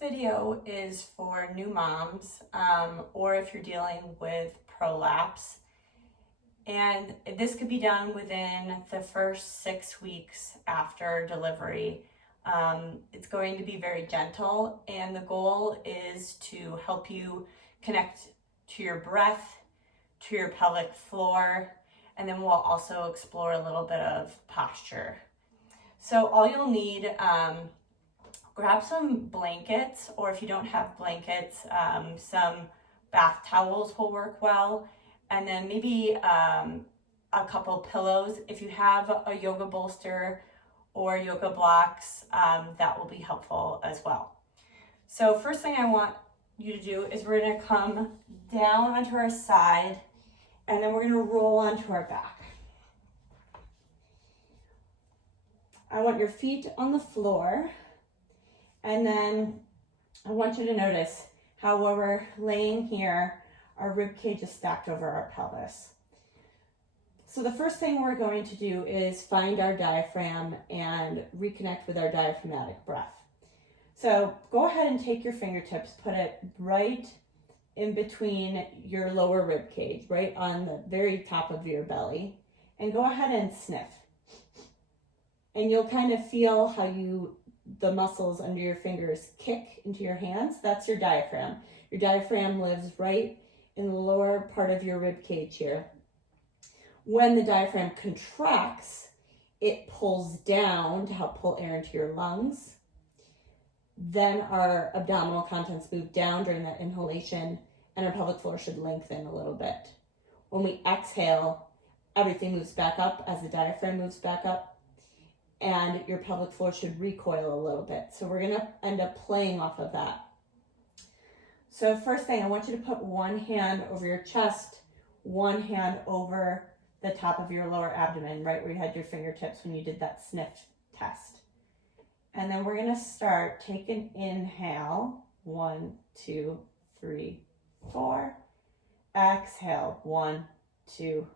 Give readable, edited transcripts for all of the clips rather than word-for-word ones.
video is for new moms or if you're dealing with prolapse. And this could be done within the first 6 weeks after delivery. It's going to be very gentle, and the goal is to help you connect to your breath, to your pelvic floor, and then we'll also explore a little bit of posture. So all you'll need, grab some blankets, or if you don't have blankets, some bath towels will work well, and then maybe a couple pillows. If you have a yoga bolster or yoga blocks, that will be helpful as well. So first thing I want you to do is we're gonna come down onto our side, and then we're gonna roll onto our back. I want your feet on the floor, and then I want you to notice how while we're laying here, our rib cage is stacked over our pelvis. So the first thing we're going to do is find our diaphragm and reconnect with our diaphragmatic breath. So go ahead and take your fingertips, put it right in between your lower rib cage, right on the very top of your belly, and go ahead and sniff. And you'll kind of feel how the muscles under your fingers kick into your hands. That's your diaphragm. Your diaphragm lives right in the lower part of your rib cage here. When the diaphragm contracts, it pulls down to help pull air into your lungs. Then our abdominal contents move down during that inhalation, and our pelvic floor should lengthen a little bit. When we exhale, everything moves back up as the diaphragm moves back up, and your pelvic floor should recoil a little bit. So we're gonna end up playing off of that. So first thing, I want you to put one hand over your chest, one hand over the top of your lower abdomen, right where you had your fingertips when you did that sniff test. And then we're gonna start, take an inhale, 1, 2, 3, 4. Exhale, 1, 2,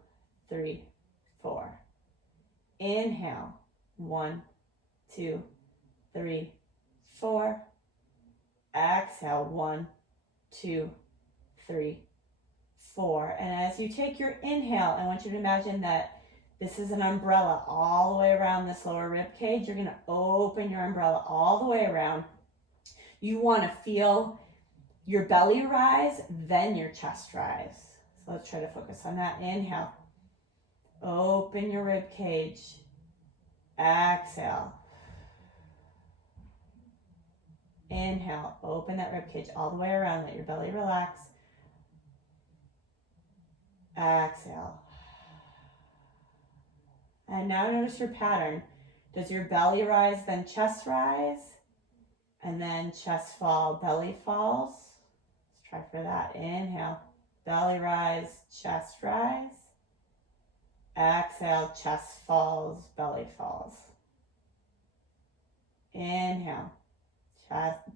3, 4. Inhale, 1, 2, 3, 4. Exhale, 1, 2, 3, 4. And as you take your inhale, I want you to imagine that this is an umbrella all the way around this lower rib cage. You're gonna open your umbrella all the way around. You wanna feel your belly rise, then your chest rise. So let's try to focus on that. Inhale, open your rib cage. Exhale. Inhale, open that rib cage all the way around, let your belly relax. Exhale. And now notice your pattern. Does your belly rise, then chest rise? And then chest fall, belly falls? Let's try for that. Inhale, belly rise, chest rise. Exhale, chest falls, belly falls. Inhale,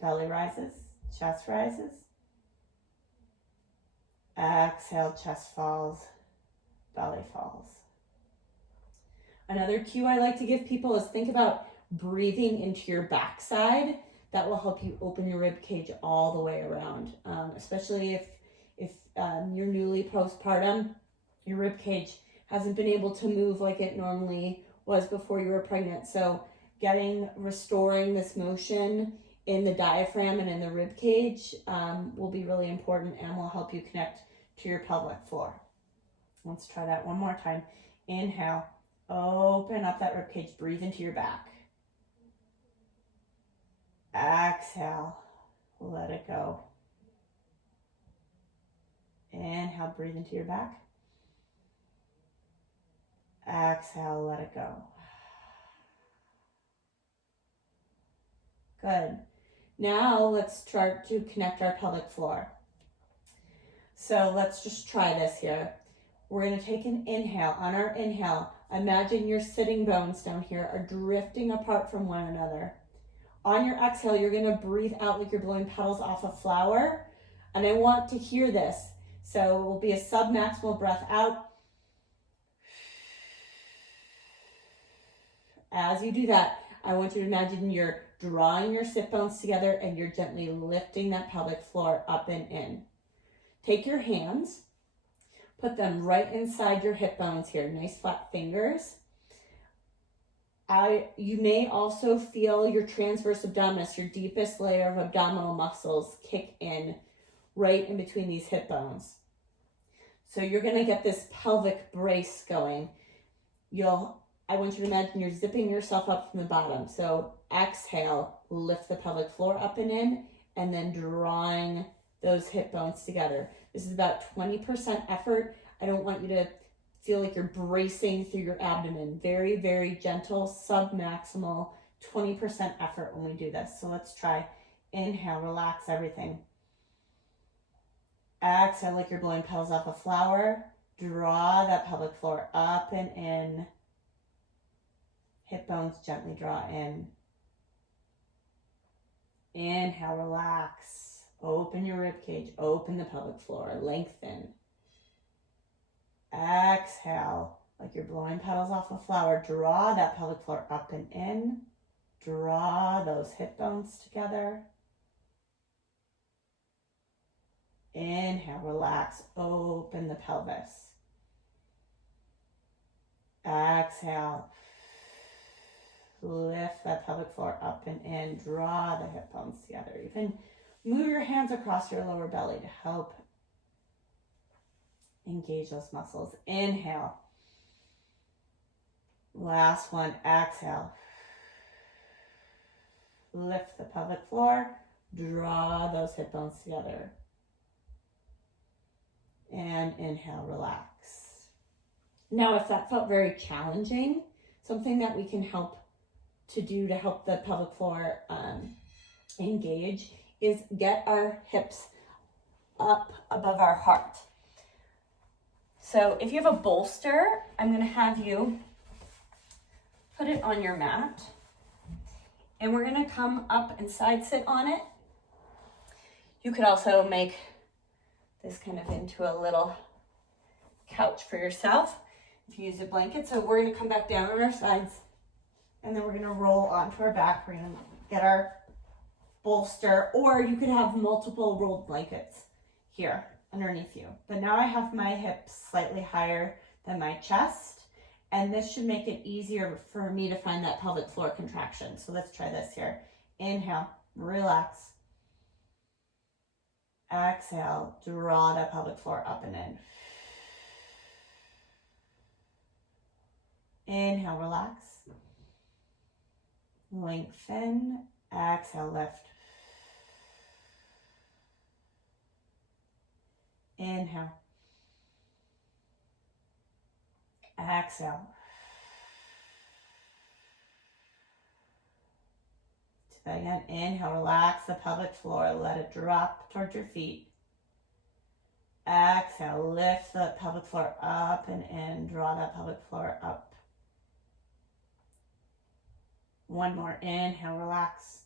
belly rises, chest rises. Exhale, chest falls, belly falls. Another cue I like to give people is think about breathing into your backside. That will help you open your rib cage all the way around, especially if you're newly postpartum, your rib cage hasn't been able to move like it normally was before you were pregnant. So restoring this motion in the diaphragm and in the rib cage will be really important and will help you connect to your pelvic floor. Let's try that one more time. Inhale, open up that rib cage, breathe into your back. Exhale, let it go. Inhale, breathe into your back. Exhale, let it go. Good. Now let's try to connect our pelvic floor. So let's just try this here. We're going to take an inhale. On our inhale, imagine your sitting bones down here are drifting apart from one another. On your exhale, you're going to breathe out like you're blowing petals off a flower. And I want to hear this. So it will be a submaximal breath out. As you do that, I want you to imagine your drawing your sit bones together and you're gently lifting that pelvic floor up and in. Take your hands, put them right inside your hip bones here, nice flat fingers. You may also feel your transverse abdominis, your deepest layer of abdominal muscles, kick in right in between these hip bones. So you're going to get this pelvic brace going. I want you to imagine you're zipping yourself up from the bottom. So exhale, lift the pelvic floor up and in, and then drawing those hip bones together. This is about 20% effort. I don't want you to feel like you're bracing through your abdomen. Very, very gentle, sub-maximal, 20% effort when we do this. So let's try. Inhale, relax everything. Exhale like you're blowing petals off a flower. Draw that pelvic floor up and in. Hip bones gently draw in. Inhale, relax. Open your rib cage. Open the pelvic floor. Lengthen. Exhale, like you're blowing petals off a flower. Draw that pelvic floor up and in. Draw those hip bones together. Inhale, relax. Open the pelvis. Exhale. Lift that pelvic floor up and in. Draw the hip bones together. You can move your hands across your lower belly to help engage those muscles. Inhale. Last one. Exhale. Lift the pelvic floor. Draw those hip bones together. And inhale, relax. Now, if that felt very challenging, something that we can help to do to help the pelvic floor engage is get our hips up above our heart. So if you have a bolster, I'm going to have you put it on your mat. And we're going to come up and side sit on it. You could also make this kind of into a little couch for yourself if you use a blanket. So we're going to come back down on our sides, and then we're going to roll onto our back. We're going to get our bolster, or you could have multiple rolled blankets here underneath you. But now I have my hips slightly higher than my chest, and this should make it easier for me to find that pelvic floor contraction. So let's try this here. Inhale, relax. Exhale, draw that pelvic floor up and in. Inhale, relax. Lengthen. Exhale, lift. Inhale. Exhale. Do that again. Inhale, relax the pelvic floor. Let it drop towards your feet. Exhale, lift the pelvic floor up and in. Draw that pelvic floor up. One more. Inhale, relax.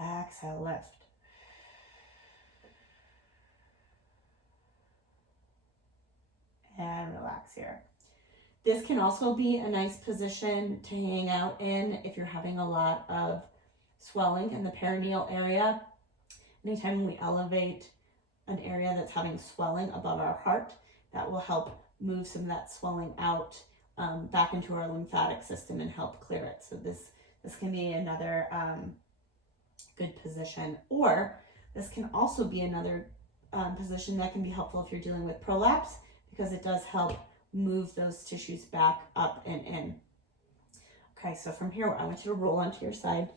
Exhale, lift. And relax here. This can also be a nice position to hang out in if you're having a lot of swelling in the perineal area. Anytime we elevate an area that's having swelling above our heart, that will help move some of that swelling out back into our lymphatic system and help clear it. So this can be another good position. Or this can also be another position that can be helpful if you're dealing with prolapse, because it does help move those tissues back up and in. Okay, so from here, I want you to roll onto your side.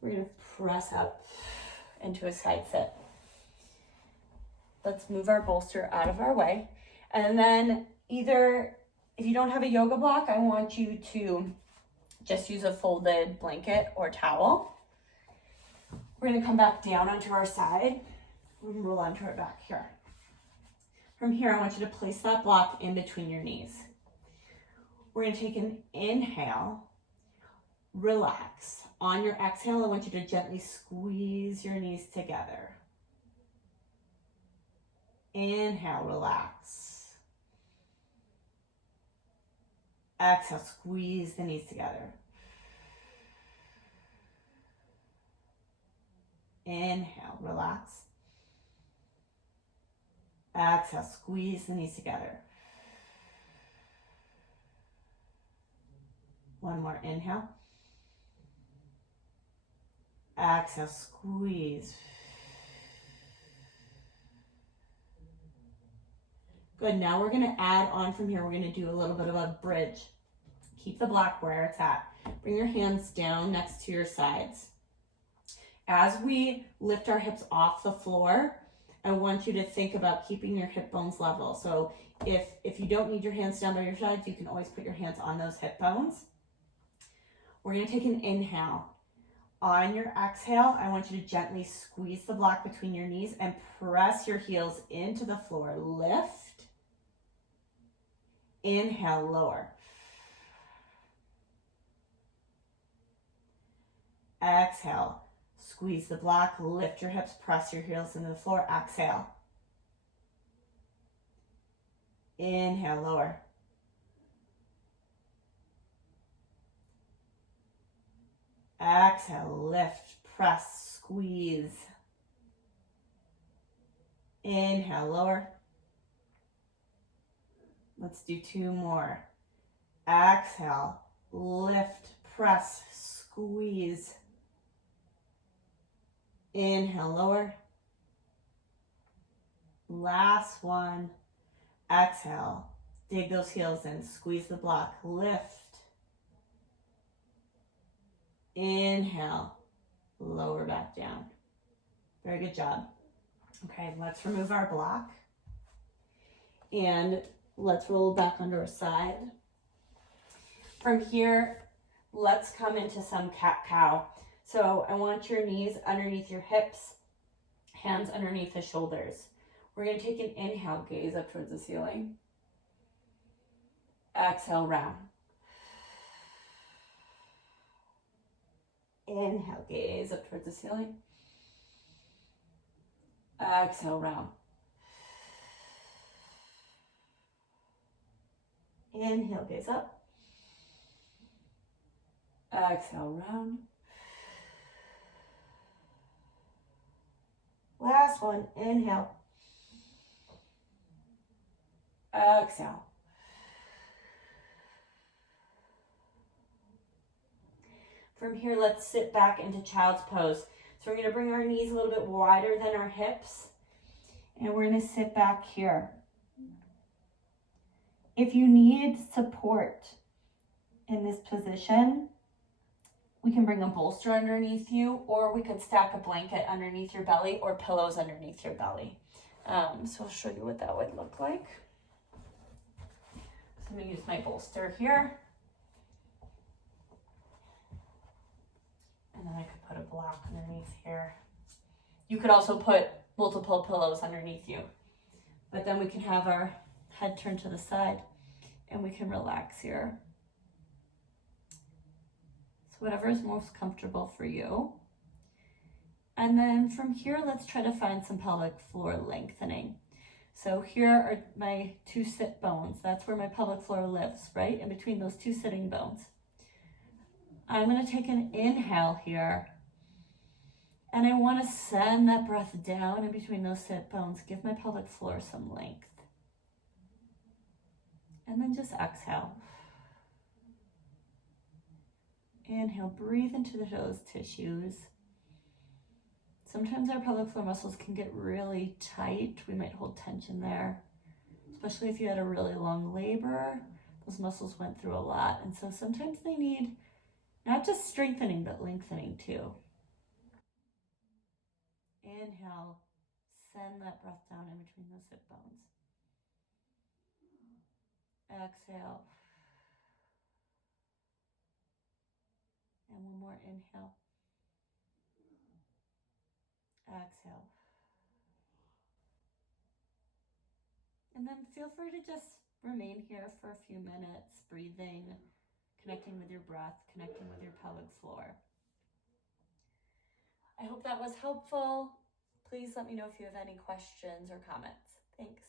We're going to press up into a side sit. Let's move our bolster out of our way. And then either, if you don't have a yoga block, I want you to just use a folded blanket or towel. We're going to come back down onto our side. We're going to roll onto our back here. From here, I want you to place that block in between your knees. We're going to take an inhale, relax. On your exhale, I want you to gently squeeze your knees together. Inhale, relax. Exhale, squeeze the knees together. Inhale, relax. Exhale, squeeze the knees together. One more, inhale. Exhale, squeeze. Good, now we're gonna add on from here. We're gonna do a little bit of a bridge. Keep the block where it's at. Bring your hands down next to your sides. As we lift our hips off the floor, I want you to think about keeping your hip bones level. So if you don't need your hands down by your sides, you can always put your hands on those hip bones. We're gonna take an inhale. On your exhale, I want you to gently squeeze the block between your knees and press your heels into the floor. Lift. Inhale, lower. Exhale, squeeze the block, lift your hips, press your heels into the floor. Exhale. Inhale, lower. Exhale, lift, press, squeeze. Inhale, lower. Let's do two more. Exhale, lift, press, squeeze. Inhale, lower. Last one. Exhale, dig those heels in, squeeze the block, lift. Inhale, lower back down. Very good job. Okay, let's remove our block. And let's roll back onto our side. From here, let's come into some cat-cow. So I want your knees underneath your hips, hands underneath the shoulders. We're going to take an inhale, gaze up towards the ceiling. Exhale, round. Inhale, gaze up towards the ceiling. Exhale, round. Inhale, gaze up. Exhale, round. Last one, inhale. Exhale. From here, let's sit back into child's pose. So we're going to bring our knees a little bit wider than our hips, and we're going to sit back here. If you need support in this position, we can bring a bolster underneath you, or we could stack a blanket underneath your belly or pillows underneath your belly. So I'll show you what that would look like. So I'm going to use my bolster here. And then I could put a block underneath here. You could also put multiple pillows underneath you. But then we can have our head turned to the side and we can relax here. So whatever is most comfortable for you. And then from here, let's try to find some pelvic floor lengthening. So here are my two sit bones. That's where my pelvic floor lives, right? In between those two sitting bones. I'm going to take an inhale here, and I want to send that breath down in between those sit bones. Give my pelvic floor some length. And then just exhale. Inhale, breathe into those tissues. Sometimes our pelvic floor muscles can get really tight. We might hold tension there, especially if you had a really long labor. Those muscles went through a lot, and so sometimes they need not just strengthening, but lengthening too. Inhale, send that breath down in between those hip bones. Exhale. And one more inhale. Exhale. And then feel free to just remain here for a few minutes, breathing, connecting with your breath, connecting with your pelvic floor. I hope that was helpful. Please let me know if you have any questions or comments. Thanks.